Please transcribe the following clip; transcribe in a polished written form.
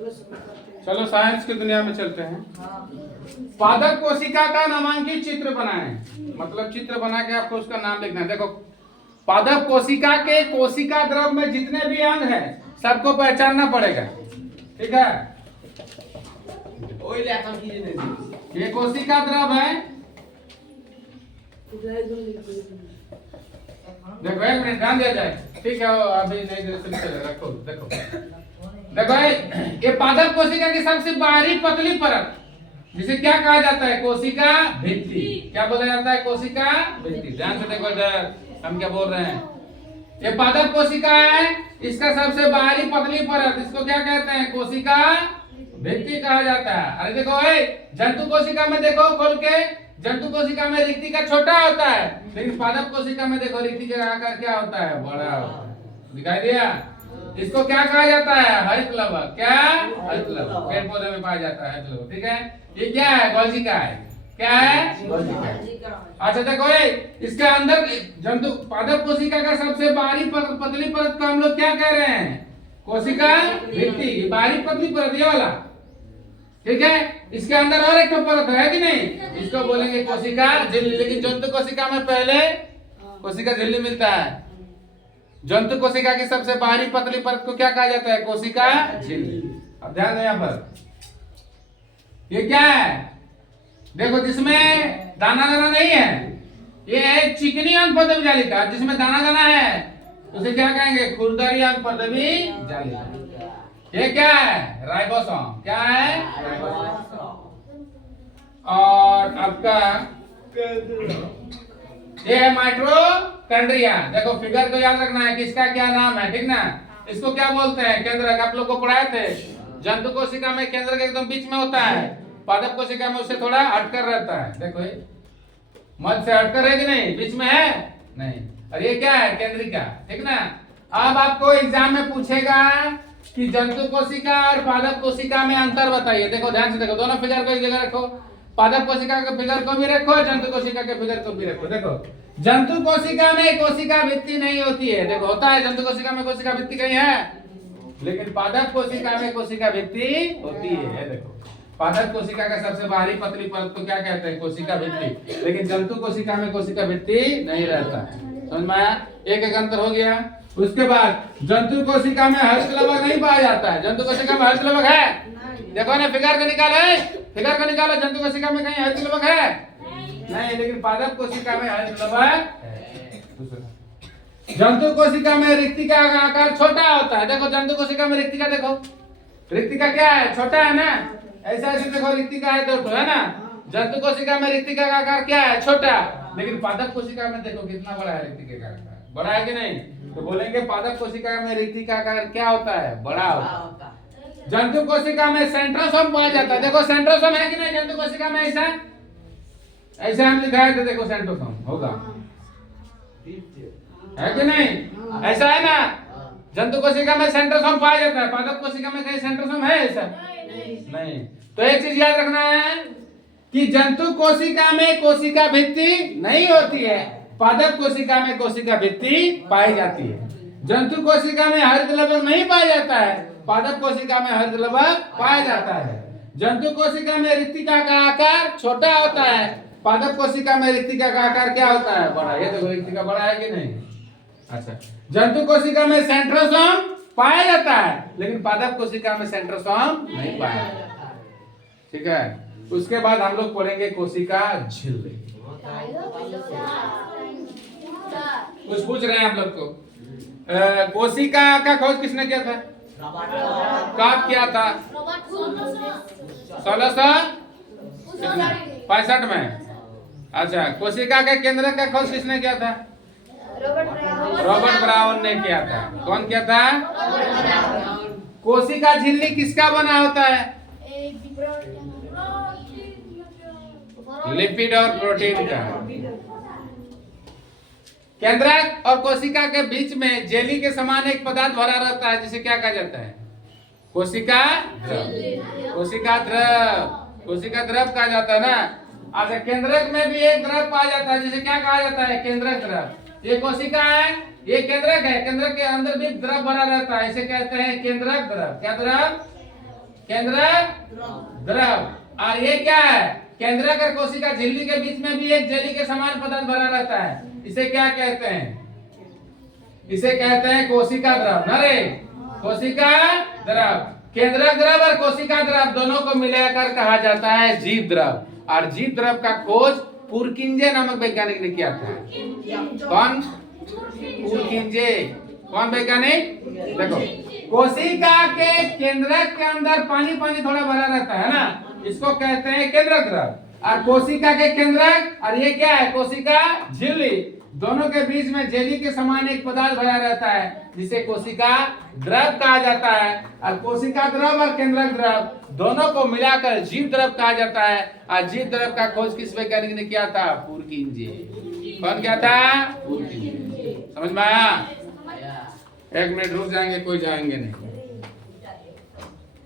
चलो साइंस की दुनिया में चलते हैं। पादप कोशिका का नामांकित चित्र बनाएं। मतलब चित्र बना के आपको उसका नाम लिखना है। देखो, पादप कोशिका के कोशिका द्रव में जितने भी अंग हैं सबको पहचानना पड़ेगा, ठीक है। ये कोशिका द्रव है। देखो, एक मिनट ध्यान दिया जाए, ठीक है। अभी नहीं चलेगा, रखो। देखो देखो, ये पादप कोशिका की सबसे बाहरी पतली परत, जिसे क्या कहा जाता है? कोशिका भित्ति। क्या बोला जाता है? कोशिका भित्ति। ध्यान से देखो इधर, हम क्या बोल रहे हैं। ये पादप कोशिका है, इसका सबसे बाहरी पतली परत, इसको क्या कहते हैं? कोशिका भित्ति कहा जाता है। अरे देखो, जंतु कोशिका में देखो खोल के, जंतु कोशिका में रिक्तिका छोटा होता है, लेकिन पादप कोशिका में देखो रिक्तिका का आकार क्या होता है? बड़ा होता है। दिखाई दिया? इसको क्या कहा जाता है? हरित लवक। क्या? हरित लवक। पेड़ पौधे में पाया जाता है हरित लवक, ठीक है। ये क्या है? कोशिका है। क्या है? कोशिका। अच्छा देखो, इसके अंदर जंतु पादप कोशिका का सबसे बाहरी पतली परत को हम लोग क्या कह रहे हैं? कोशिका भित्ति। बाहरी पतली परत ये वाला, ठीक है। इसके अंदर और एक परत है कि नहीं? इसको बोलेंगे कोशिका झिल्ली। लेकिन जंतु कोशिका में पहले कोशिका झिल्ली मिलता है। जंतु कोशिका की सबसे बाहरी पतली परत को क्या कहा जाता है? कोशिका झिल्ली। अब ध्यान दें, यहाँ पर ये क्या है? देखो, जिसमें दाना दाना नहीं है, ये है चिकनी अंग पदवी जालिका। जिसमें दाना दाना है उसे क्या कहेंगे? खुरदरी अंग पदवी जालिका। ये क्या है? राइबोसोम। क्या है? राइबोसोम। और आपका ये है माइटोकॉन्ड्रिया। देखो, फिगर को याद रखना है कि इसका क्या नाम है, ठीक ना। इसको क्या बोलते हैं? केंद्रक। आप लोग को पढ़ाए थे, जंतु कोशिका में केंद्रक एकदम बीच में होता है, पादप कोशिका में उससे थोड़ा हटकर रहता है। देखो, मध्य से हटकर है कि नहीं? बीच में है नहीं। और ये क्या है? केंद्रिका, ठीक ना। अब आपको एग्जाम में पूछेगा कि जंतु कोशिका और पादप कोशिका में अंतर बताइए। देखो ध्यान से देखो, दोनों फिगर को एक जगह रखो। पादप कोशिका के फिगर को भी रखो, जंतु कोशिका के फिगर को भी रखो। देखो, जंतु कोशिका में कोशिका भित्ति नहीं होती है। देखो, होता है जंतु कोशिका में कोशिका भित्ति कहीं है, लेकिन पादप कोशिका में कोशिका भित्ति होती है। देखो, पादप कोशिका का सबसे बाहरी पतली परत को क्या कहते हैं? कोशिका भित्ति। लेकिन जंतु कोशिका में कोशिका भित्ति नहीं रहता है। समझ में आया? एक एक अंतर हो गया। उसके बाद जंतु कोशिका में हरित लवक नहीं पाया जाता है। जंतु कोशिका में हरित लवक है? देखो ना, फिगर को निकालो, फिगर को निकालो। जंतु कोशिका में कहीं हरित लवक है? नहीं। लेकिन पादप कोशिका में हरित लवक है। जंतु कोशिका में रिक्तिका का आकार छोटा होता है। देखो, जंतु कोशिका में रिक्तिका, देखो रिक्तिका क्या है? छोटा है ना। ऐसा ऐसे देखो, रिक्तिका है तो है ना। जंतु कोशिका में रिक्तिका का आकार क्या है? छोटा। लेकिन पादप कोशिका में देखो कितना बड़ा है रिक्तिका का आकार। बड़ा है कि नहीं? तो बोलेंगे पादप कोशिका में रिक्तिका का आकार क्या होता है? बड़ा होता है। जंतु कोशिका में सेंट्रोसोम पाया जाता है। देखो, सेंट्रोसोम है कि नहीं जंतु कोशिका में? ऐसा ऐसा हम लिखाए थे, देखो सेंट्रोसोम होगा, है कि नहीं? ऐसा है ना। जंतु कोशिका में सेंट्रोसोम पाया जाता है, पादप कोशिका में कहीं सेंट्रोसोम है? ऐसा नहीं। तो एक चीज याद रखना है कि जंतु कोशिका में कोशिका भित्ति नहीं होती है, पादप कोशिका में कोशिका भित्ति पाई जाती है। जंतु कोशिका में हरित लवक नहीं पाया जाता है, पादप कोशिका में हरित लवक पाया जाता है। जंतु कोशिका में रिक्तिका का आकार छोटा होता है, पादप कोशिका में रिक्तिका का आकार क्या होता है? बड़ा। ये देखो, रिक्तिका बड़ा है कि नहीं? अच्छा, जंतु कोशिका में सेंट्रोसोम पाया जाता है, लेकिन पादप कोशिका में सेंट्रोसोम नहीं पाया जाता है, ठीक है। उसके बाद हम लोग पढ़ेंगे कोशिका झिल्ली। कुछ पूछ रहे हैं आप लोग को? कोशिका का खोज किसने किया था? कब किया था? 1665 में। अच्छा, कोशिका के केंद्र का खोज किसने किया था? रॉबर्ट ब्राउन ने किया था। कौन किया था? कोशिका झिल्ली किसका बना होता है? लिपिड और प्रोटीन का। केंद्रक और कोशिका के बीच में जेली के समान एक पदार्थ भरा रहता है, जिसे क्या कहा जाता है? कोशिका द्रव। कोशिका द्रव, कोशिका द्रव कहा जाता है ना। अच्छा, केंद्रक में भी एक द्रव पाया जाता है, जिसे क्या कहा जाता है? केंद्रक द्रव। ये कोशिका है, ये केंद्रक है, केंद्रक के अंदर भी द्रव भरा रहता है, इसे कहते हैं केंद्रक द्रव। क्या द्रव? केंद्रक द्रव। और ये क्या है? केंद्रक और कोशिका झिल्ली के बीच में भी एक जेली के समान पदार्थ भरा रहता है। इसे क्या कहते हैं? इसे कहते हैं कोशिका द्रव। अरे कोशिका द्रव, केंद्रक द्रव और कोशिका द्रव दोनों को मिलाकर कहा जाता है जीव द्रव। और जीव द्रव का खोज पुरकिंजे नामक वैज्ञानिक ने किया था। कौन? पुरकिंजे। कौन वैज्ञानिक? देखो, कोशिका के केंद्रक के अंदर पानी पानी थोड़ा भरा रहता है ना, इसको कहते हैं केंद्रक द्रव। और कोशिका के केंद्रक, और ये क्या है? कोशिका झिल्ली, दोनों के बीच में जेली के समान एक पदार्थ भरा रहता है जिसे कोशिका द्रव कहा जाता है। और कोशिका द्रव और केंद्रक द्रव दोनों को मिलाकर जीव द्रव कहा जाता है। और जीव द्रव का खोज किस वैज्ञानिक ने किया था? पुरकिंजे। कौन किया था? पुरकिंजे। समझ में आया? एक मिनट रुक जाएंगे, कोई जाएंगे नहीं।